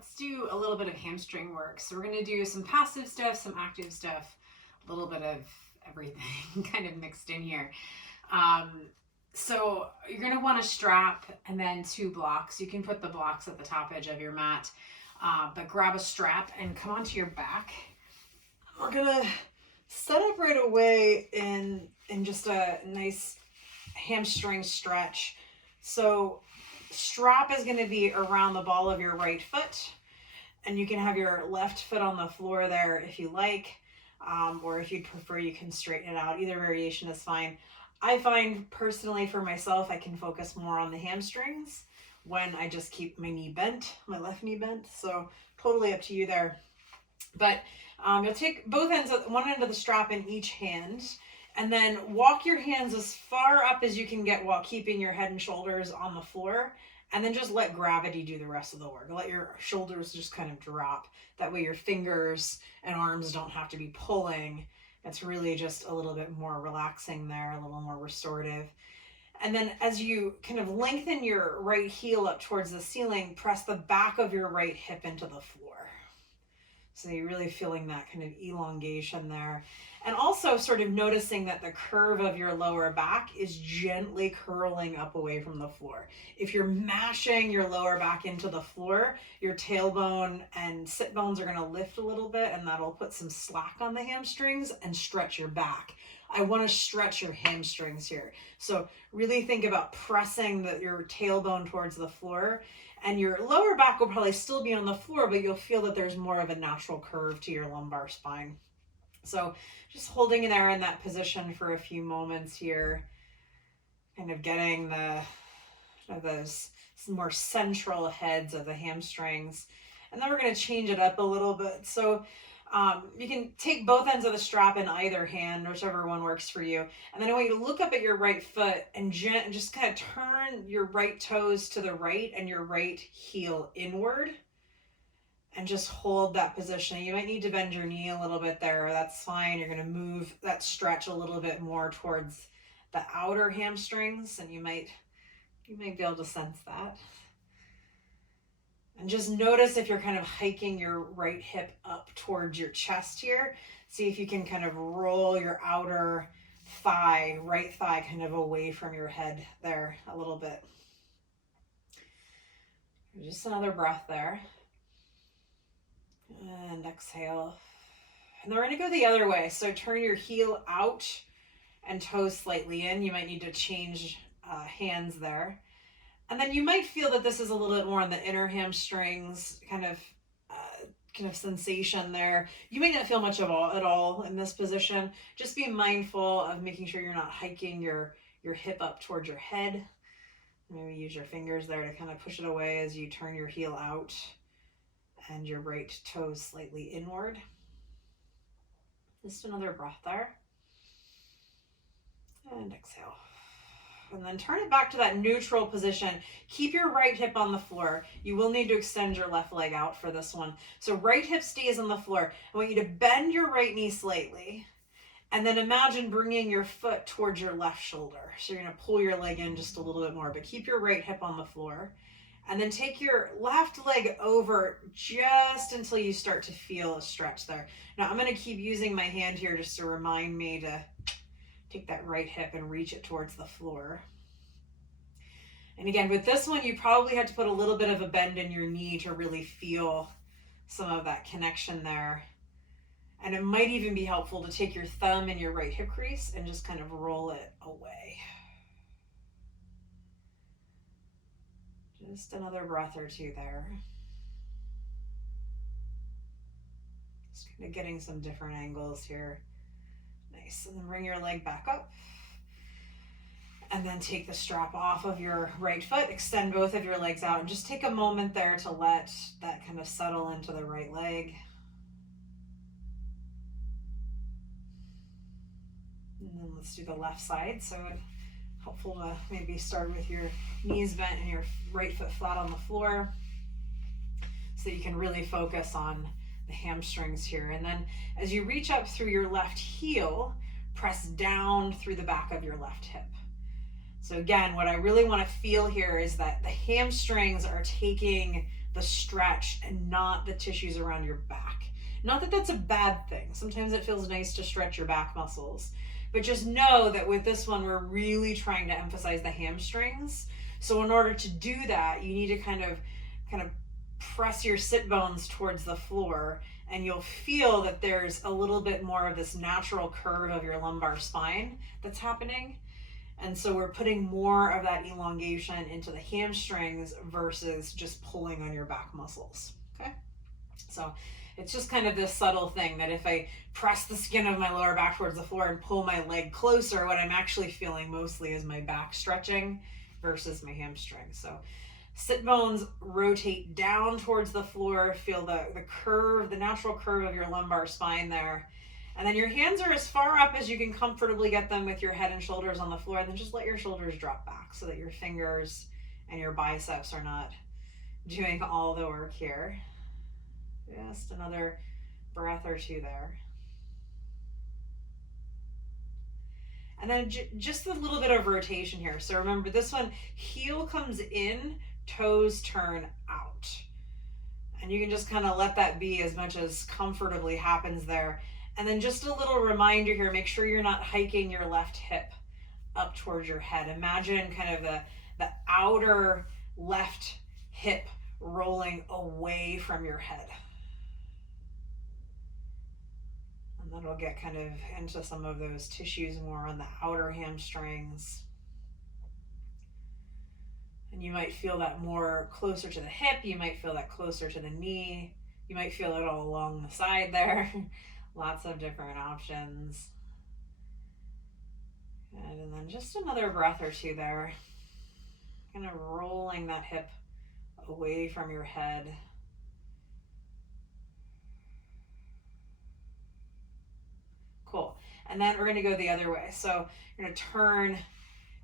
let's do a little bit of hamstring work. So we're going to do some passive stuff, some active stuff, a little bit of everything kind of mixed in here. So you're going to want a strap and then 2 blocks. You can put the blocks at the top edge of your mat, but grab a strap and come onto your back. We're going to set up right away in just a nice hamstring stretch. So strap is going to be around the ball of your right foot, and you can have your left foot on the floor there if you like, or if you'd prefer, you can straighten it out. Either variation is fine. I find personally for myself, I can focus more on the hamstrings when I just keep my knee bent, my left knee bent. So totally up to you there. But you'll take both ends, one end of the strap in each hand, and then walk your hands as far up as you can get while keeping your head and shoulders on the floor. And then just let gravity do the rest of the work. Let your shoulders just kind of drop. That way your fingers and arms don't have to be pulling. It's really just a little bit more relaxing there, a little more restorative. And then as you kind of lengthen your right heel up towards the ceiling, press the back of your right hip into the floor. So you're really feeling that kind of elongation there. And also sort of noticing that the curve of your lower back is gently curling up away from the floor. If you're mashing your lower back into the floor, your tailbone and sit bones are going to lift a little bit, and that'll put some slack on the hamstrings and stretch your back. I want to stretch your hamstrings here. So really think about pressing your tailbone towards the floor, and your lower back will probably still be on the floor, but you'll feel that there's more of a natural curve to your lumbar spine. So just holding there in that position for a few moments here, kind of getting those more central heads of the hamstrings. And then we're going to change it up a little bit. So you can take both ends of the strap in either hand, whichever one works for you. And then I want you to look up at your right foot and just kind of turn your right toes to the right and your right heel inward. And just hold that position. You might need to bend your knee a little bit there. That's fine. You're going to move that stretch a little bit more towards the outer hamstrings, and you might be able to sense that. And just notice if you're kind of hiking your right hip up towards your chest here. See if you can kind of roll your outer thigh, right thigh, kind of away from your head there a little bit. Just another breath there. And exhale. And then we're going to go the other way. So turn your heel out and toes slightly in. You might need to change hands there. And then you might feel that this is a little bit more on the inner hamstrings, kind of sensation there. You may not feel much at all in this position. Just be mindful of making sure you're not hiking your hip up towards your head. Maybe use your fingers there to kind of push it away as you turn your heel out and your right toes slightly inward. Just another breath there. And exhale. And then turn it back to that neutral position. Keep your right hip on the floor. You will need to extend your left leg out for this one. So right hip stays on the floor. I want you to bend your right knee slightly. And then imagine bringing your foot towards your left shoulder. So you're going to pull your leg in just a little bit more, but keep your right hip on the floor. And then take your left leg over just until you start to feel a stretch there. Now I'm going to keep using my hand here just to remind me to take that right hip and reach it towards the floor. And again, with this one, you probably had to put a little bit of a bend in your knee to really feel some of that connection there. And it might even be helpful to take your thumb in your right hip crease and just kind of roll it away. Just another breath or two there. Just kind of getting some different angles here. Nice. And then bring your leg back up. And then take the strap off of your right foot. Extend both of your legs out. And just take a moment there to let that kind of settle into the right leg. And then let's do the left side. So helpful to maybe start with your knees bent and your right foot flat on the floor so that you can really focus on the hamstrings here. And then as you reach up through your left heel, press down through the back of your left hip. So again, what I really want to feel here is that the hamstrings are taking the stretch and not the tissues around your back. Not that that's a bad thing. Sometimes it feels nice to stretch your back muscles, but just know that with this one, we're really trying to emphasize the hamstrings. So in order to do that, you need to kind of press your sit bones towards the floor, and you'll feel that there's a little bit more of this natural curve of your lumbar spine that's happening. And so we're putting more of that elongation into the hamstrings versus just pulling on your back muscles, okay? So it's just kind of this subtle thing that if I press the skin of my lower back towards the floor and pull my leg closer, what I'm actually feeling mostly is my back stretching versus my hamstrings. So sit bones rotate down towards the floor, feel the curve, the natural curve of your lumbar spine there. And then your hands are as far up as you can comfortably get them with your head and shoulders on the floor, and then just let your shoulders drop back so that your fingers and your biceps are not doing all the work here. Just another breath or two there. And then just a little bit of rotation here. So remember this one, heel comes in, toes turn out. And you can just kind of let that be as much as comfortably happens there. And then just a little reminder here, make sure you're not hiking your left hip up towards your head. Imagine kind of the outer left hip rolling away from your head. And then we'll get kind of into some of those tissues more on the outer hamstrings. And you might feel that more closer to the hip. You might feel that closer to the knee. You might feel it all along the side there. Lots of different options. Good. And then just another breath or two there. Kind of rolling that hip away from your head. Cool. And then we're going to go the other way. So you're going to turn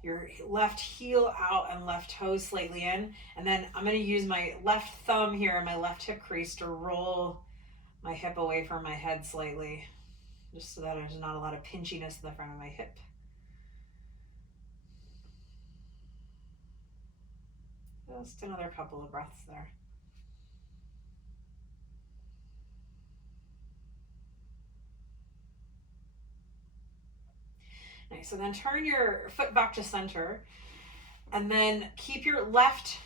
your left heel out and left toe slightly in. And then I'm going to use my left thumb here and my left hip crease to roll my hip away from my head slightly, just so that there's not a lot of pinchiness in the front of my hip. Just another couple of breaths there. Nice. So then turn your foot back to center, and then keep your left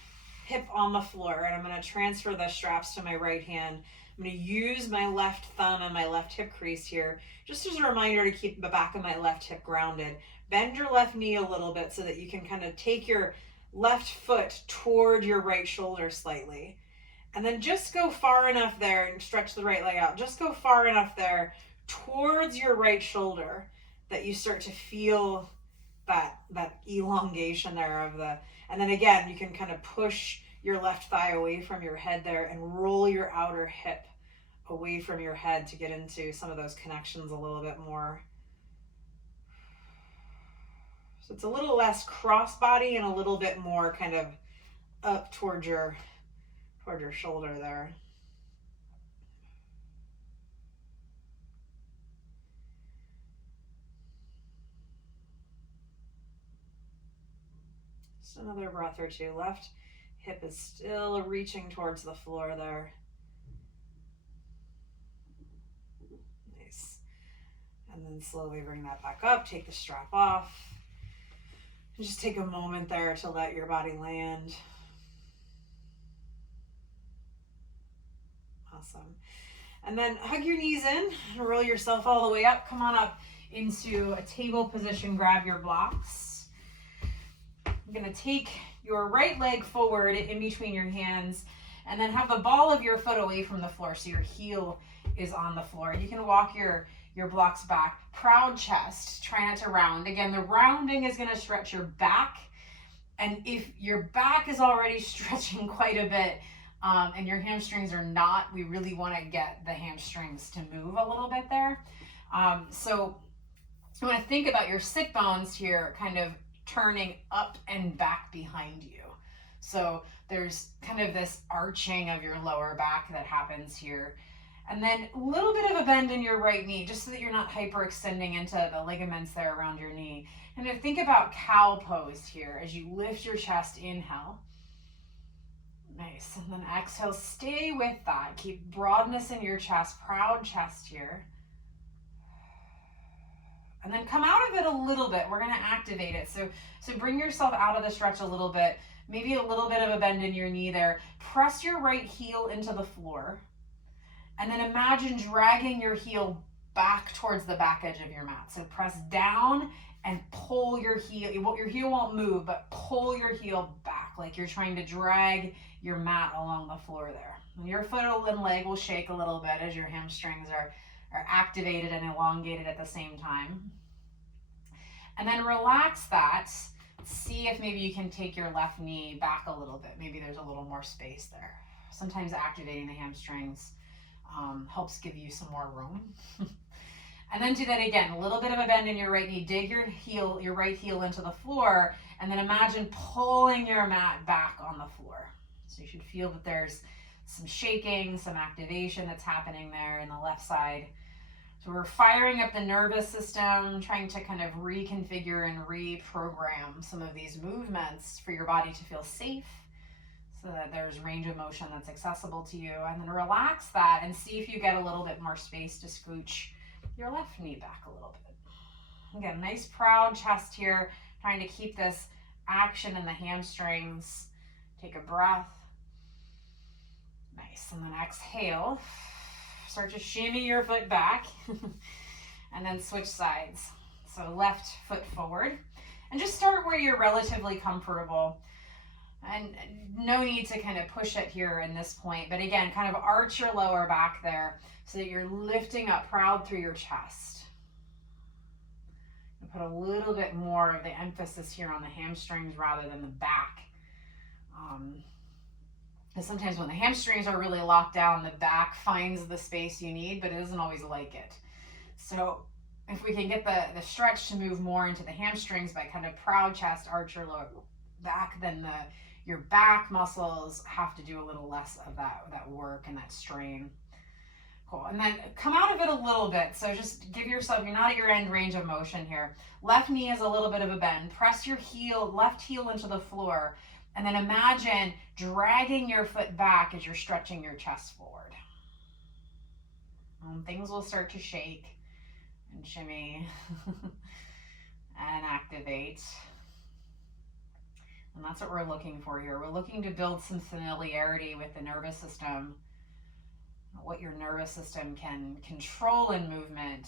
hip on the floor, and I'm going to transfer the straps to my right hand. I'm going to use my left thumb and my left hip crease here, just as a reminder to keep the back of my left hip grounded. Bend your left knee a little bit so that you can kind of take your left foot toward your right shoulder slightly. And then just go far enough there and stretch the right leg out. Just go far enough there towards your right shoulder that you start to feel that elongation there of the, and then again, you can kind of push your left thigh away from your head there and roll your outer hip away from your head to get into some of those connections a little bit more. So it's a little less crossbody and a little bit more kind of up toward your shoulder there. Just another breath or two. Left hip is still reaching towards the floor there. Nice. And then slowly bring that back up. Take the strap off. And just take a moment there to let your body land. Awesome. And then hug your knees in and roll yourself all the way up. Come on up into a table position. Grab your blocks. You're going to take your right leg forward in between your hands, and then have the ball of your foot away from the floor so your heel is on the floor. You can walk your blocks back. Proud chest. Try not to round. Again, the rounding is going to stretch your back, and if your back is already stretching quite a bit and your hamstrings are not, we really want to get the hamstrings to move a little bit there. So you want to think about your sit bones here kind of turning up and back behind you. So there's kind of this arching of your lower back that happens here. And then a little bit of a bend in your right knee, just so that you're not hyperextending into the ligaments there around your knee. And then think about cow pose here as you lift your chest, inhale. Nice. And then exhale, stay with that. Keep broadness in your chest, proud chest here. And then come out of it a little bit. We're going to activate it. So bring yourself out of the stretch a little bit. Maybe a little bit of a bend in your knee there. Press your right heel into the floor. And then imagine dragging your heel back towards the back edge of your mat. So press down and pull your heel. Your heel won't move, but pull your heel back like you're trying to drag your mat along the floor there. And your foot and leg will shake a little bit as your hamstrings are activated and elongated at the same time. And then relax that. See if maybe you can take your left knee back a little bit. Maybe there's a little more space there. Sometimes activating the hamstrings helps give you some more room. And then do that again. A little bit of a bend in your right knee. Dig your right heel into the floor, and then imagine pulling your mat back on the floor. So you should feel that there's some shaking, some activation that's happening there in the left side. So we're firing up the nervous system, trying to kind of reconfigure and reprogram some of these movements for your body to feel safe, so that there's range of motion that's accessible to you. And then relax that and see if you get a little bit more space to scooch your left knee back a little bit. Again, nice proud chest here, trying to keep this action in the hamstrings. Take a breath. Nice. And then exhale. Start to shimmy your foot back and then switch sides. So left foot forward, and just start where you're relatively comfortable, and no need to kind of push it here in this point, but again, kind of arch your lower back there so that you're lifting up proud through your chest. Put a little bit more of the emphasis here on the hamstrings rather than the back. Because sometimes when the hamstrings are really locked down, the back finds the space you need, but it doesn't always like it. So if we can get the stretch to move more into the hamstrings by kind of proud chest, arch your lower back, then your back muscles have to do a little less of that work and that strain. Cool. And then come out of it a little bit. So just give yourself, you're not at your end range of motion here. Left knee is a little bit of a bend. Press your left heel into the floor. And then imagine dragging your foot back as you're stretching your chest forward. And things will start to shake and shimmy and activate. And that's what we're looking for here. We're looking to build some familiarity with the nervous system, what your nervous system can control in movement,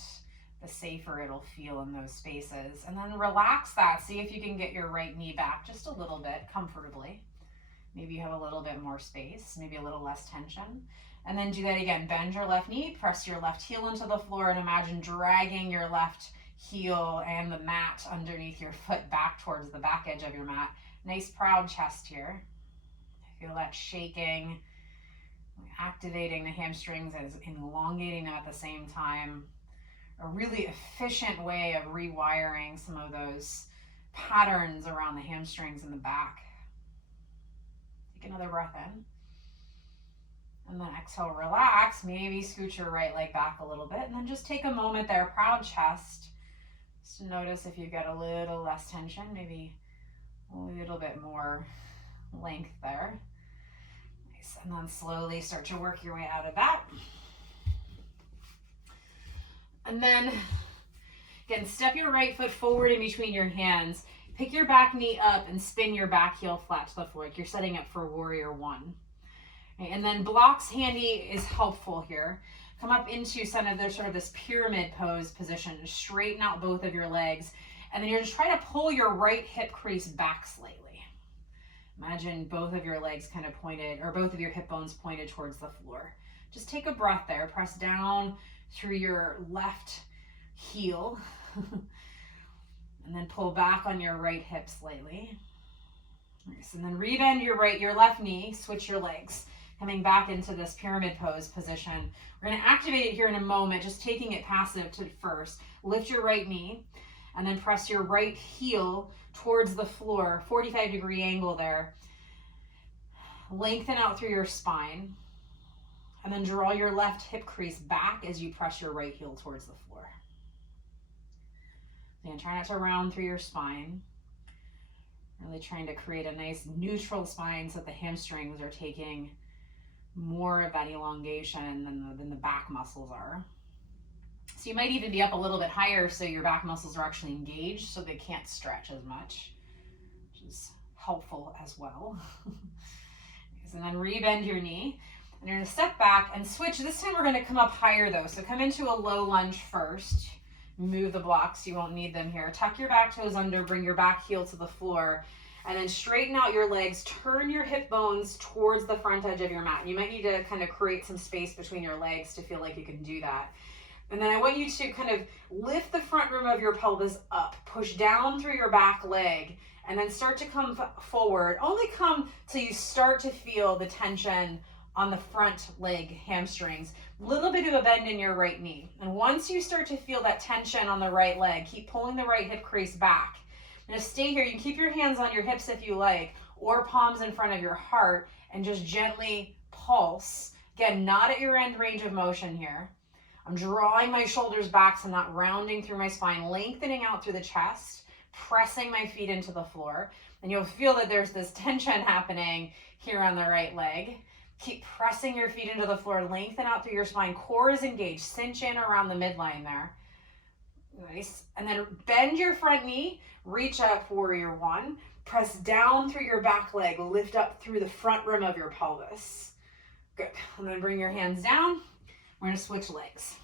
the safer it'll feel in those spaces. And then relax that. See if you can get your right knee back just a little bit comfortably. Maybe you have a little bit more space, maybe a little less tension. And then do that again. Bend your left knee, press your left heel into the floor, and imagine dragging your left heel and the mat underneath your foot back towards the back edge of your mat. Nice proud chest here. Feel that shaking, activating the hamstrings and elongating them at the same time. A really efficient way of rewiring some of those patterns around the hamstrings in the back. Take another breath in. And then exhale, relax. Maybe scoot your right leg back a little bit. And then just take a moment there, proud chest. Just to notice if you get a little less tension, maybe a little bit more length there. Nice. And then slowly start to work your way out of that. And then, again, step your right foot forward in between your hands. Pick your back knee up and spin your back heel flat to the floor, like you're setting up for warrior one. Okay, and then blocks handy is helpful here. Come up into sort of this pyramid pose position. Just straighten out both of your legs. And then you're just trying to pull your right hip crease back slightly. Imagine both of your legs kind of pointed, or both of your hip bones pointed towards the floor. Just take a breath there. Press down through your left heel. And then pull back on your right hip slightly. Nice. And then rebend your left knee, switch your legs. Coming back into this pyramid pose position. We're going to activate it here in a moment, just taking it passive to first. Lift your right knee, and then press your right heel towards the floor, 45-degree angle there. Lengthen out through your spine, and then draw your left hip crease back as you press your right heel towards the floor. Again, try not to round through your spine. Really trying to create a nice neutral spine so that the hamstrings are taking more of that elongation than the back muscles are. So you might even be up a little bit higher so your back muscles are actually engaged so they can't stretch as much, which is helpful as well. And then rebend your knee. And you're going to step back and switch. This time we're going to come up higher though. So come into a low lunge first. Move the blocks. You won't need them here. Tuck your back toes under. Bring your back heel to the floor. And then straighten out your legs. Turn your hip bones towards the front edge of your mat. You might need to kind of create some space between your legs to feel like you can do that. And then I want you to kind of lift the front rim of your pelvis up. Push down through your back leg. And then start to come forward. Only come till you start to feel the tension on the front leg hamstrings. Little bit of a bend in your right knee. And once you start to feel that tension on the right leg, keep pulling the right hip crease back. And just stay here. You can keep your hands on your hips if you like, or palms in front of your heart, and just gently pulse. Again, not at your end range of motion here. I'm drawing my shoulders back, so I'm not rounding through my spine, lengthening out through the chest, pressing my feet into the floor. And you'll feel that there's this tension happening here on the right leg. Keep pressing your feet into the floor, lengthen out through your spine. Core is engaged, cinch in around the midline there. Nice. And then bend your front knee, reach up, warrior one. Press down through your back leg, lift up through the front rim of your pelvis. Good. And then bring your hands down. We're going to switch legs.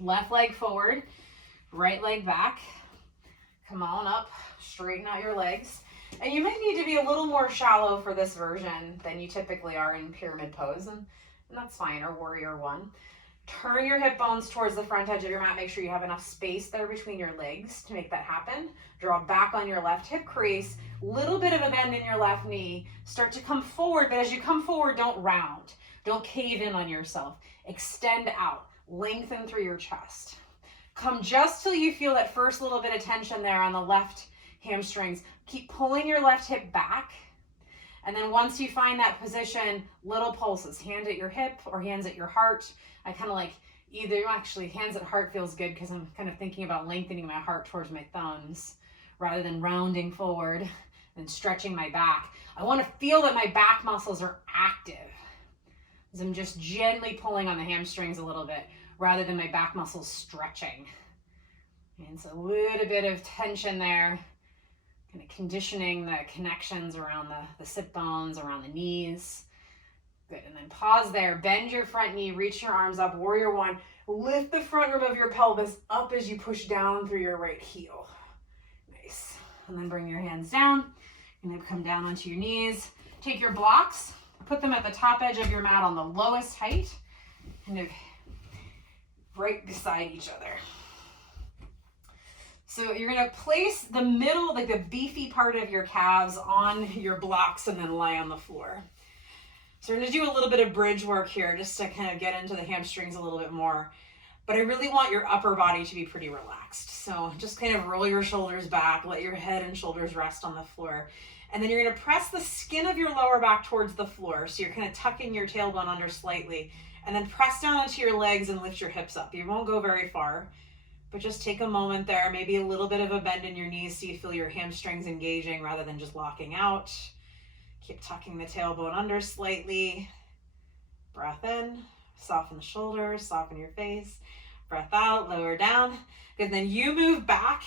Left leg forward, right leg back. Come on up, straighten out your legs. And you might need to be a little more shallow for this version than you typically are in pyramid pose, and that's fine, or warrior one. Turn your hip bones towards the front edge of your mat. Make sure you have enough space there between your legs to make that happen. Draw back on your left hip crease, little bit of a bend in your left knee. Start to come forward, but as you come forward, don't round. Don't cave in on yourself. Extend out, lengthen through your chest. Come just till you feel that first little bit of tension there on the left hamstrings. Keep pulling your left hip back. And then once you find that position, little pulses, hand at your hip or hands at your heart. I kind of like either, actually hands at heart feels good because I'm kind of thinking about lengthening my heart towards my thumbs rather than rounding forward and stretching my back. I want to feel that my back muscles are active as I'm just gently pulling on the hamstrings a little bit rather than my back muscles stretching. And so a little bit of tension there, kind of conditioning the connections around the sit bones, around the knees. Good, and then pause there, bend your front knee, reach your arms up, warrior one. Lift the front rim of your pelvis up as you push down through your right heel. Nice, and then bring your hands down, and then come down onto your knees. Take your blocks, put them at the top edge of your mat on the lowest height, kind of right beside each other. So you're going to place the middle, like the beefy part of your calves on your blocks and then lie on the floor. So we're going to do a little bit of bridge work here just to kind of get into the hamstrings a little bit more. But I really want your upper body to be pretty relaxed. So just kind of roll your shoulders back, let your head and shoulders rest on the floor. And then you're going to press the skin of your lower back towards the floor. So you're kind of tucking your tailbone under slightly. And then press down into your legs and lift your hips up. You won't go very far, but just take a moment there, maybe a little bit of a bend in your knees so you feel your hamstrings engaging rather than just locking out. Keep tucking the tailbone under slightly. Breath in, soften the shoulders, soften your face. Breath out, lower down. And then you move back.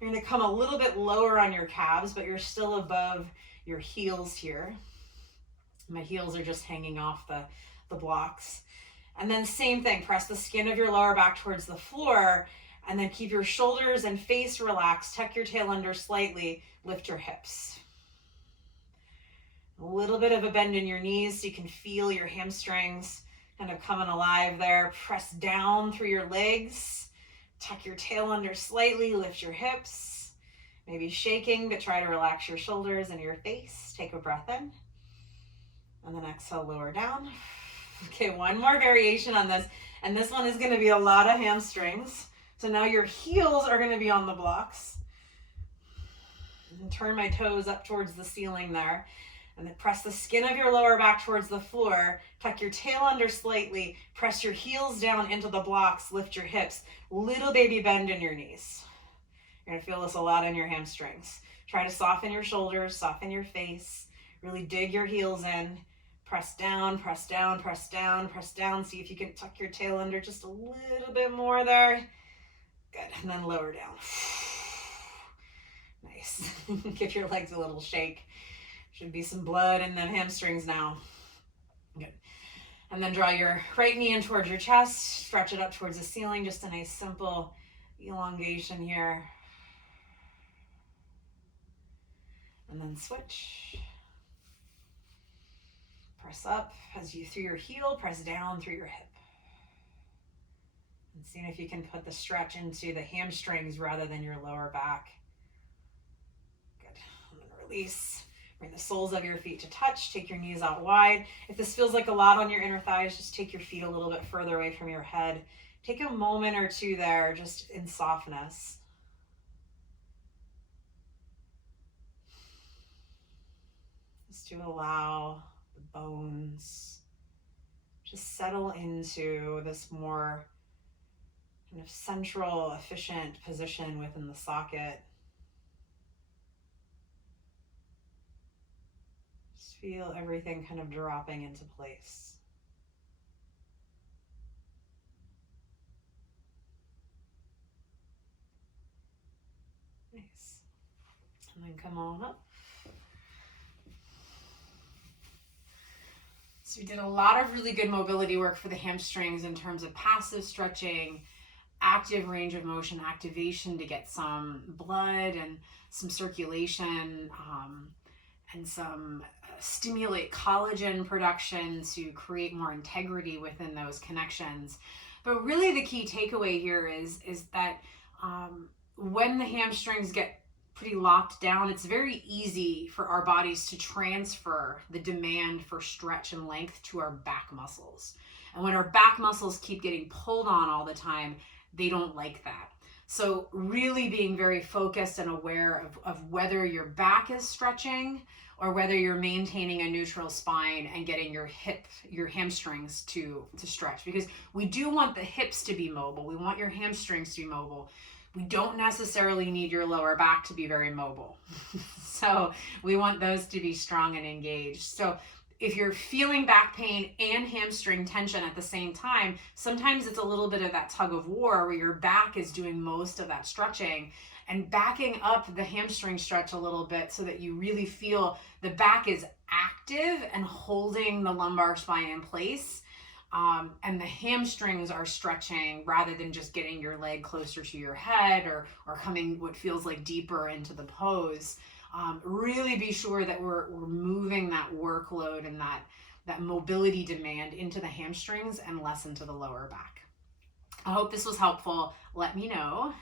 You're going to come a little bit lower on your calves, but you're still above your heels here. My heels are just hanging off the blocks. And then same thing, press the skin of your lower back towards the floor, and then keep your shoulders and face relaxed. Tuck your tail under slightly, lift your hips. A little bit of a bend in your knees so you can feel your hamstrings kind of coming alive there. Press down through your legs, tuck your tail under slightly, lift your hips. Maybe shaking, but try to relax your shoulders and your face. Take a breath in, and then exhale, lower down. Okay, one more variation on this, and this one is going to be a lot of hamstrings. So now your heels are going to be on the blocks. And turn my toes up towards the ceiling there. And then press the skin of your lower back towards the floor. Tuck your tail under slightly. Press your heels down into the blocks. Lift your hips. Little baby bend in your knees. You're going to feel this a lot in your hamstrings. Try to soften your shoulders, soften your face, really dig your heels in. Press down, press down, press down, press down. See if you can tuck your tail under just a little bit more there. Good, and then lower down. Nice. Give your legs a little shake. Should be some blood in the hamstrings now. Good. And then draw your right knee in towards your chest. Stretch it up towards the ceiling. Just a nice simple elongation here. And then switch. Press up as you through your heel, press down through your hip. And seeing if you can put the stretch into the hamstrings rather than your lower back. Good. And then release. Bring the soles of your feet to touch. Take your knees out wide. If this feels like a lot on your inner thighs, just take your feet a little bit further away from your head. Take a moment or two there just in softness. Just to allow the bones just settle into this more kind of central, efficient position within the socket. Just feel everything kind of dropping into place. Nice. And then come on up. So we did a lot of really good mobility work for the hamstrings in terms of passive stretching, active range of motion activation to get some blood and some circulation, and some stimulate collagen production to create more integrity within those connections. But really the key takeaway here is that when the hamstrings get pretty locked down, it's very easy for our bodies to transfer the demand for stretch and length to our back muscles. And when our back muscles keep getting pulled on all the time, they don't like that. So really being very focused and aware of whether your back is stretching or whether you're maintaining a neutral spine and getting your hamstrings to stretch. Because we do want the hips to be mobile. We want your hamstrings to be mobile. We don't necessarily need your lower back to be very mobile. So we want those to be strong and engaged. So if you're feeling back pain and hamstring tension at the same time, sometimes it's a little bit of that tug of war where your back is doing most of that stretching, and backing up the hamstring stretch a little bit so that you really feel the back is active and holding the lumbar spine in place. And the hamstrings are stretching rather than just getting your leg closer to your head or coming what feels like deeper into the pose. Really be sure that we're moving that workload and that mobility demand into the hamstrings and less into the lower back. I hope this was helpful. Let me know.